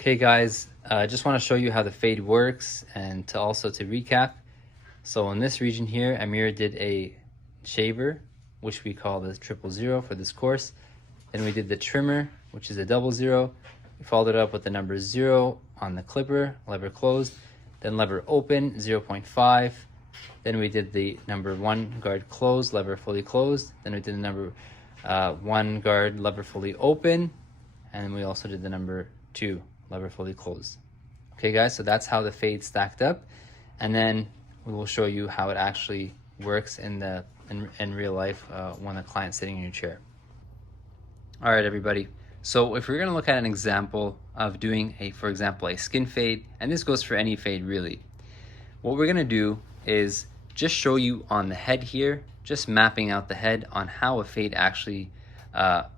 Okay guys, I just want to show you how the fade works and to recap. So in this region here, Amir did a shaver, which we call the 000 for this course. Then we did the trimmer, which is a 00. We followed it up with the number 0 on the clipper, lever closed, then lever open, 0.5. Then we did the number 1 guard closed, lever fully closed. Then we did the number 1 guard, lever fully open. And we also did the number 2, lever fully closed. Okay guys, so that's how the fade stacked up, and then we will show you how it actually works in real life when the client's sitting in your chair. All right everybody, so if we're going to look at an example of doing for example a skin fade, and this goes for any fade really, what we're going to do is just show you on the head here, just mapping out the head on how a fade actually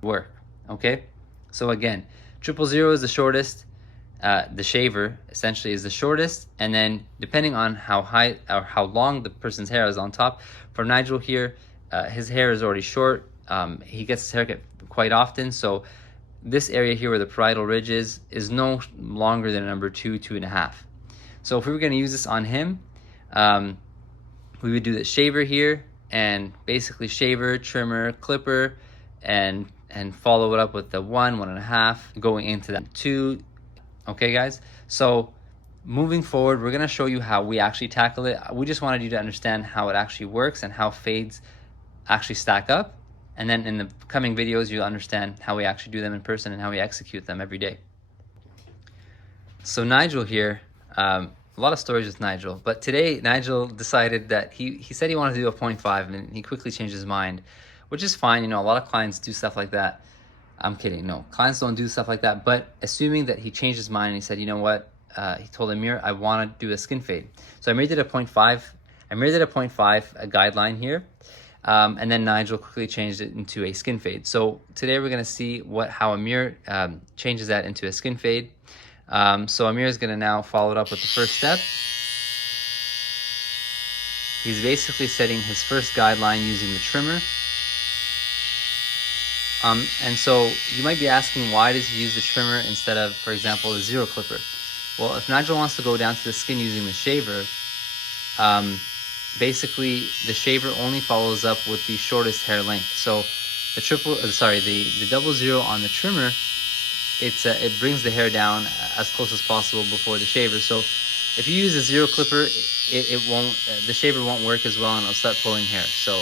work. Okay, so again, 000 is the shortest. The shaver essentially is the shortest, and then depending on how high or how long the person's hair is on top. For Nigel here, his hair is already short. He gets his haircut quite often, so this area here where the parietal ridge is no longer than a number 2, 2.5. So if we were going to use this on him, we would do the shaver here, and basically shaver, trimmer, clipper, and follow it up with the 1, 1.5, going into that 2. Okay guys, so moving forward, we're going to show you how we actually tackle it. We just wanted you to understand how it actually works and how fades actually stack up, and then in the coming videos you'll understand how we actually do them in person and how we execute them every day. So Nigel here, a lot of stories with Nigel, but today Nigel decided that he said he wanted to do a 0.5, and he quickly changed his mind, which is fine. You know, a lot of clients do stuff like that. I'm kidding, no, clients don't do stuff like that, but assuming that he changed his mind and he said, you know what, he told Amir, I want to do a skin fade. So Amir did a 0.5, a guideline here, and then Nigel quickly changed it into a skin fade. So today we're going to see how Amir changes that into a skin fade. So Amir is going to now follow it up with the first step. He's basically setting his first guideline using the trimmer. And so you might be asking, why does he use the trimmer instead of, for example, the 0 clipper? Well, if Nigel wants to go down to the skin using the shaver, basically the shaver only follows up with the shortest hair length. So the 000 on the trimmer, it brings the hair down as close as possible before the shaver. So if you use a 0 clipper, the shaver won't work as well, and it'll start pulling hair. So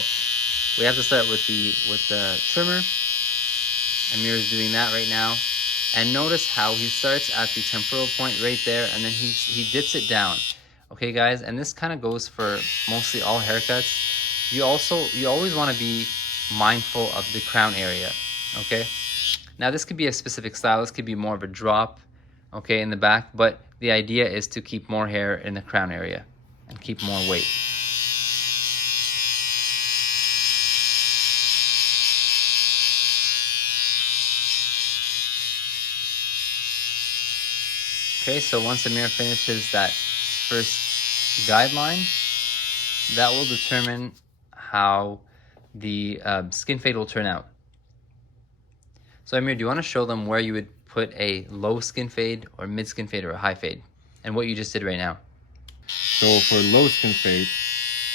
we have to start with the trimmer. Amir is doing that right now, and notice how he starts at the temporal point right there, and then he dips it down. Okay guys, and this kind of goes for mostly all haircuts. You always want to be mindful of the crown area. Okay, now this could be a specific style, this could be more of a drop, okay, in the back, but the idea is to keep more hair in the crown area and keep more weight. Okay, so once Amir finishes that first guideline, that will determine how the skin fade will turn out. So Amir, do you want to show them where you would put a low skin fade or mid skin fade or a high fade, and what you just did right now? So for low skin fade,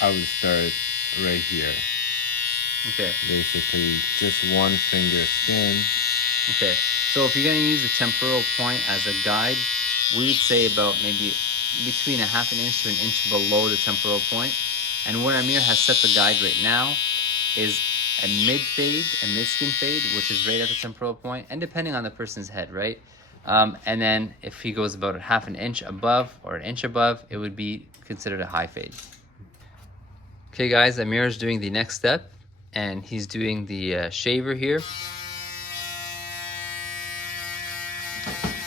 I would start right here. Okay. Basically just 1 finger skin. Okay, so if you're going to use the temporal point as a guide, we would say about maybe between 1/2 inch to 1 inch below the temporal point. And where Amir has set the guide right now is a mid fade, a mid skin fade, which is right at the temporal point, and depending on the person's head, right? And then if he goes about 1/2 inch above or 1 inch above, it would be considered a high fade. Okay guys, Amir is doing the next step, and he's doing the shaver here.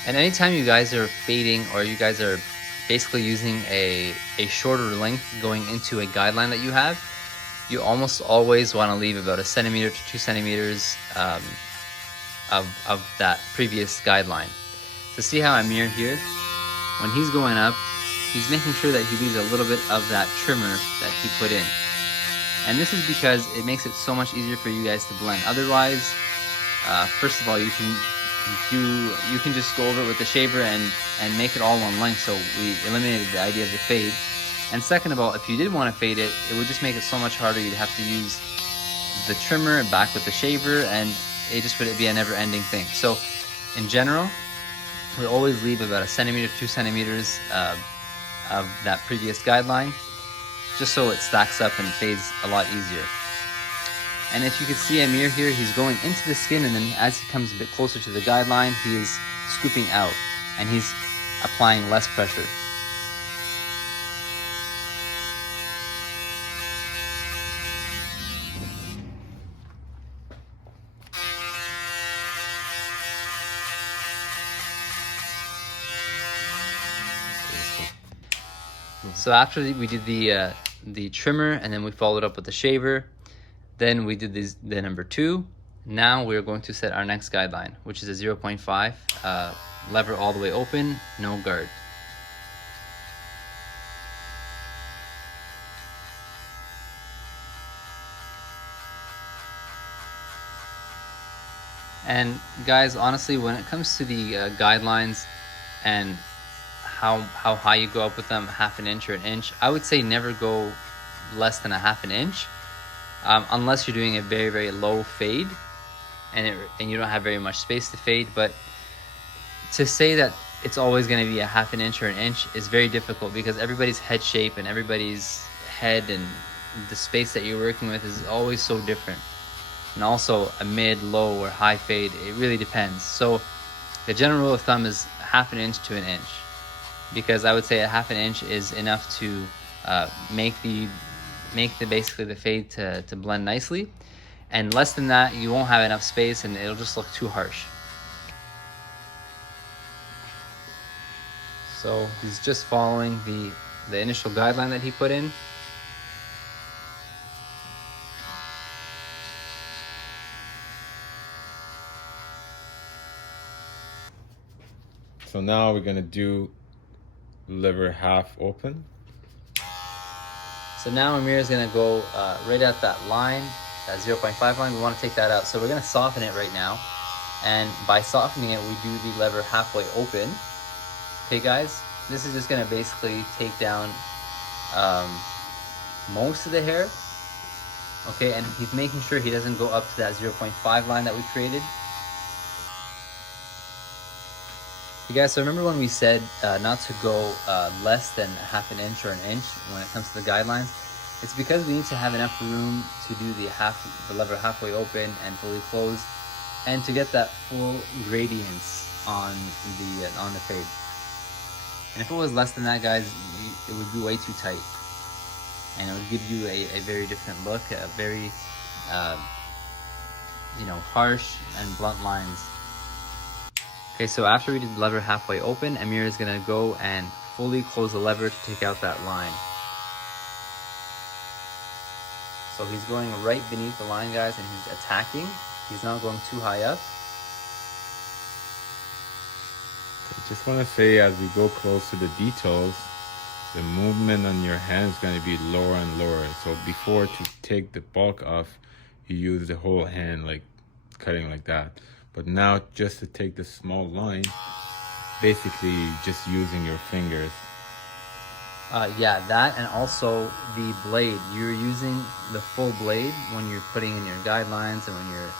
And anytime you guys are fading, or you guys are basically using a shorter length going into a guideline that you have, you almost always want to leave about 1 centimeter to 2 centimeters of that previous guideline. So see how Amir here, when he's going up, he's making sure that he leaves a little bit of that trimmer that he put in. And this is because it makes it so much easier for you guys to blend. Otherwise, first of all, you can you can just go over it with the shaver and make it all one length, so we eliminated the idea of the fade. And second of all, if you did want to fade it, it would just make it so much harder. You'd have to use the trimmer back with the shaver, and it just would be a never-ending thing. So in general, we always leave about 1 centimeter, 2 centimeters of that previous guideline, just so it stacks up and fades a lot easier. And if you can see Amir here, he's going into the skin, and then as he comes a bit closer to the guideline, he is scooping out, and he's applying less pressure. So after we did the trimmer, and then we followed up with the shaver, then we did the number 2. Now we're going to set our next guideline, which is a 0.5 lever all the way open, no guard. And guys, honestly, when it comes to the guidelines and how high you go up with them, 1/2 inch or 1 inch, I would say never go less than 1/2 inch, unless you're doing a very, very low fade and you don't have very much space to fade. But to say that it's always going to be 1/2 inch or 1 inch is very difficult, because everybody's head shape and everybody's head and the space that you're working with is always so different. And also a mid, low, or high fade, it really depends. So the general rule of thumb is 1/2 inch to 1 inch, because I would say 1/2 inch is enough to make basically the fade to blend nicely, and less than that you won't have enough space and it'll just look too harsh. So he's just following the initial guideline that he put in. So now we're gonna do lever half open. So now Amir is going to go right at that line, that 0.5 line. We want to take that out. So we're going to soften it right now. And by softening it, we do the lever halfway open. Okay, guys? This is just going to basically take down most of the hair. Okay, and he's making sure he doesn't go up to that 0.5 line that we created. You guys, so remember when we said not to go less than 1/2 inch or 1 inch when it comes to the guidelines? It's because we need to have enough room to do the lever halfway open and fully closed, and to get that full gradients on the fade. And if it was less than that, guys, it would be way too tight, and it would give you a very different look, a very harsh and blunt lines. Okay, so after we did the lever halfway open, Amir is going to go and fully close the lever to take out that line. So he's going right beneath the line, guys, and he's attacking. He's not going too high up. I just want to say, as we go close to the details, the movement on your hand is going to be lower and lower. So before, to take the bulk off, you use the whole hand, like cutting like that. But now, just to take the small line, basically just using your fingers. Yeah, that, and also the blade. You're using the full blade when you're putting in your guidelines and when you're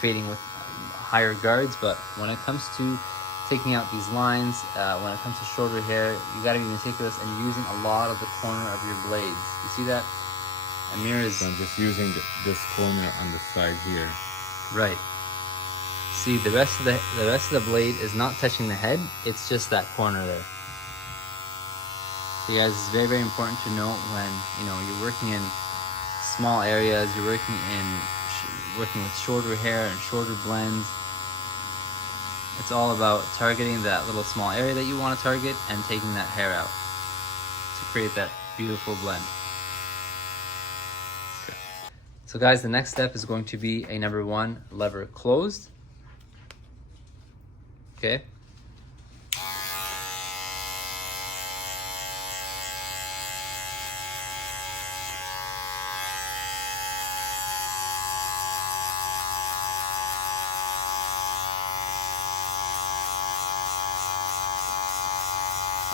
fading with higher guards. But when it comes to taking out these lines, when it comes to shorter hair, you got to be meticulous, and you're using a lot of the corner of your blades. You see that? Amir is. So I'm just using this corner on the side here. Right. See, the rest of the blade is not touching the head. It's just that corner there. So guys, it's very, very important to note when you're working in small areas, you're working with shorter hair and shorter blends. It's all about targeting that little small area that you want to target and taking that hair out to create that beautiful blend. Okay. So guys, the next step is going to be a number 1 lever closed. Okay.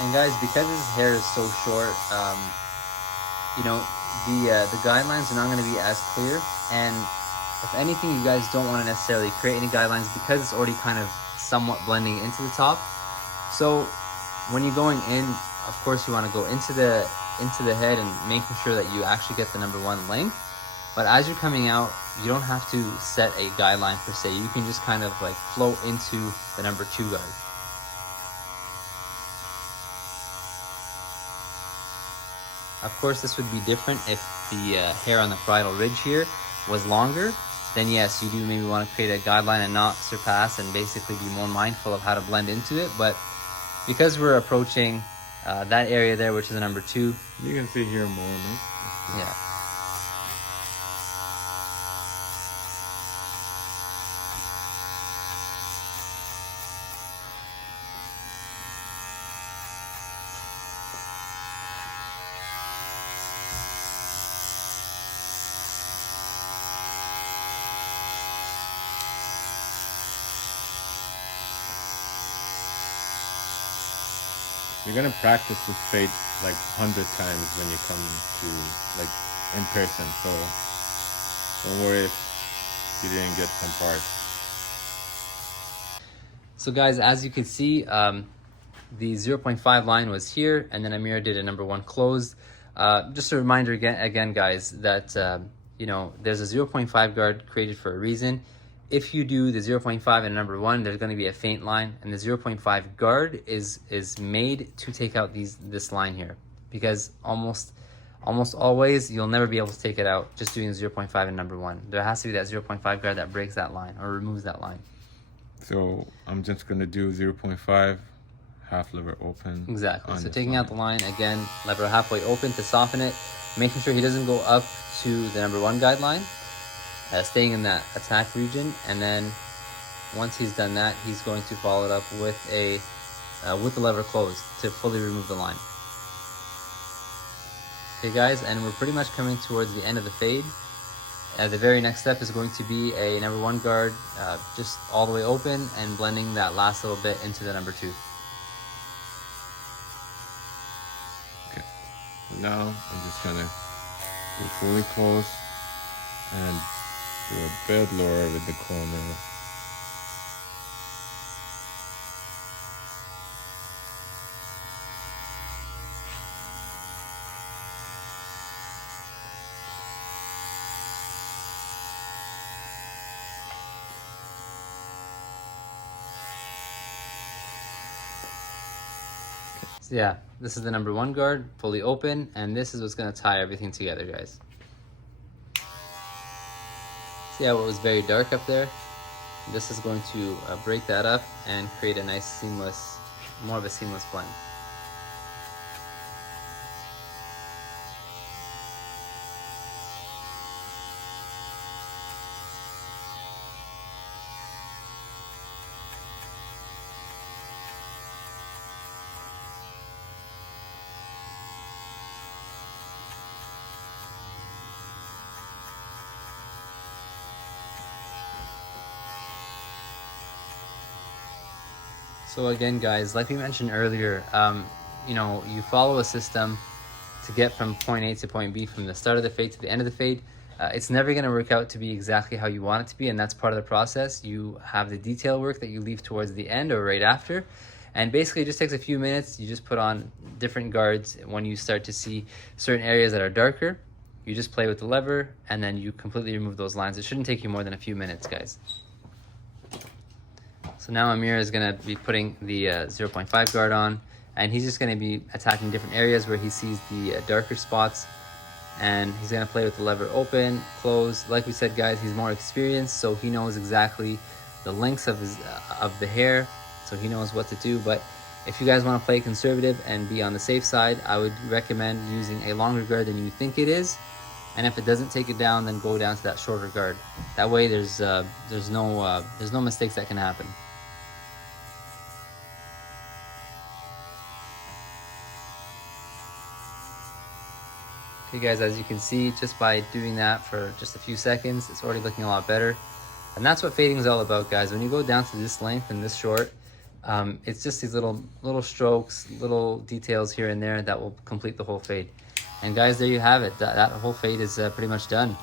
And guys, because his hair is so short, you know, the guidelines are not going to be as clear. And if anything, you guys don't want to necessarily create any guidelines because it's already kind of somewhat blending into the top. So when you're going in, of course, you want to go into the head and making sure that you actually get the number 1 length. But as you're coming out, you don't have to set a guideline per se. You can just kind of like flow into the number 2 guard. Of course, this would be different if the hair on the parietal ridge here was longer. Then yes, you do maybe want to create a guideline and not surpass, and basically be more mindful of how to blend into it. But because we're approaching that area there, which is the number 2, you can see here more, right? Yeah. You're gonna practice this fade like 100 times when you come to like in person, so don't worry if you didn't get some parts. So guys, as you can see, the 0.5 line was here, and then Amir did a number 1 closed. Just a reminder again guys, that you know, there's a 0.5 guard created for a reason. If you do the 0.5 and number 1, there's going to be a faint line, and the 0.5 guard is made to take out this line here, because almost always you'll never be able to take it out just doing 0.5 and number 1. There has to be that 0.5 guard that breaks that line or removes that line. So I'm just going to do 0.5, half lever open. Exactly. So taking out the line, again, lever halfway open to soften it, making sure he doesn't go up to the number 1 guideline. Staying in that attack region, and then once he's done that, he's going to follow it up with the lever closed to fully remove the line. Okay guys, and we're pretty much coming towards the end of the fade. The very next step is going to be a number 1 guard, just all the way open and blending that last little bit into the number 2. Okay, now I'm just gonna go fully close and do a bit lower with the corner. So yeah, this is the number 1 guard, fully open, and this is what's going to tie everything together, guys. See how it was very dark up there? This is going to break that up and create a nice seamless, more of a seamless blend. So again guys, like we mentioned earlier, you know, you follow a system to get from point A to point B, from the start of the fade to the end of the fade. It's never going to work out to be exactly how you want it to be, and that's part of the process. You have the detail work that you leave towards the end or right after, and basically it just takes a few minutes. You just put on different guards. When you start to see certain areas that are darker, you just play with the lever and then you completely remove those lines. It shouldn't take you more than a few minutes, guys. So now Amir is going to be putting the 0.5 guard on, and he's just going to be attacking different areas where he sees the darker spots, and he's going to play with the lever open, close. Like we said guys, he's more experienced, so he knows exactly the lengths of the hair, so he knows what to do. But if you guys want to play conservative and be on the safe side, I would recommend using a longer guard than you think it is, and if it doesn't take it down, then go down to that shorter guard. That way there's no mistakes that can happen. Okay guys, as you can see, just by doing that for just a few seconds, it's already looking a lot better. And that's what fading is all about, guys. When you go down to this length and this short, It's just these little strokes, little details here and there that will complete the whole fade. And guys, there you have it. That whole fade is pretty much done.